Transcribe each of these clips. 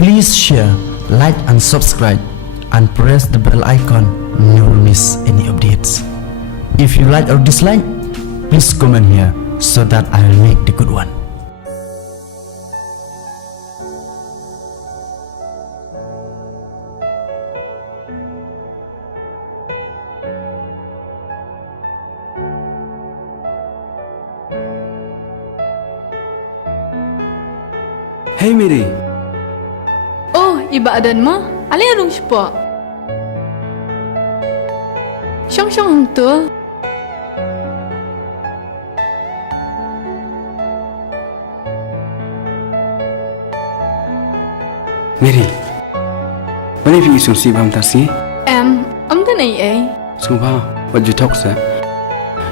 Please share, like and subscribe and press the bell icon. Never miss any updates. If you like or dislike, please comment here so that I will make the good one. Hey Mary. Oh, iba adan mo? Alin arong sipo? Syong hong tu. Mary. Mana fi isu si bam tasi? Tu nai ai. Subha, wajud tok sa.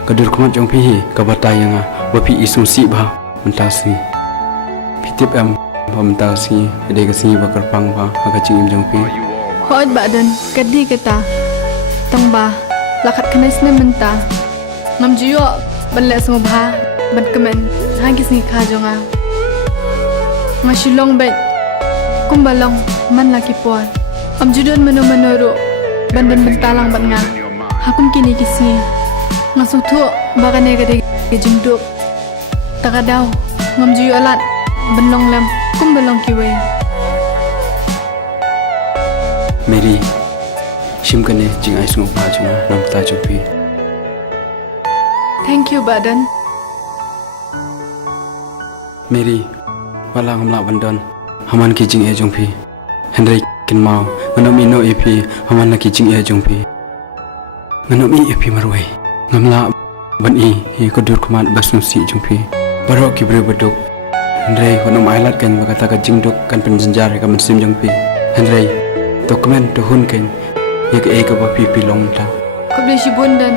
Kadur kumat jong pi ka batayanga wa fi isu si ba mentasi. Pitip pementasi ada kasi bakar pang ba aga cing jong pi. Hoat ba adan kadi kata. Tong ba lakat kenes ne menta. Ngam juyo banle sumba ban kemen hang kis ni kha jonga. Masilong bet kumbalong man laki puan. Am judon menoro bandan bentalang bat nga. Hakun kini kisi. Ngasuk tu bakane gade jinduk. Takadaw ngam juyo alat benlong lem kumbalong kiwe. Mary. Shim kane jing ai sungu pa junga nam ta jong pi. Thank you badan. Mary. Wala ngamla bandon. Haman ki jing e jong pi. Henry kin mau nganam ino e pi haman ki jing e jong pi. Nganam e pi marwai. Ngamla ban i ko dur kumat basun si jong pi. Barok ki bre beduk. Henry wanam ailat kan bakata ka jing duk kan penjenjar ka mensim jong pi. Henry dokumen tuhun kan ya ke ka ba pi long ta. Kau beli si bundan.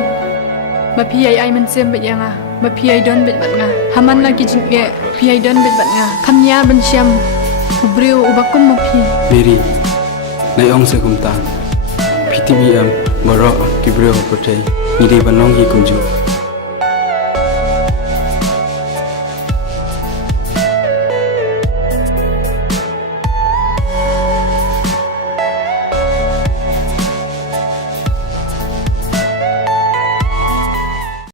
Bapi ai men sem bet yang ah. Bapi ai don bet bat nga. Haman lagi jingge. Pi ai don bet bat nga. Kamnya ben siam. Ubriu ubakum mo pi. Mary, nai ong se kumta. PTBM barok ki bre ho prote. Ni de banong hi kumju.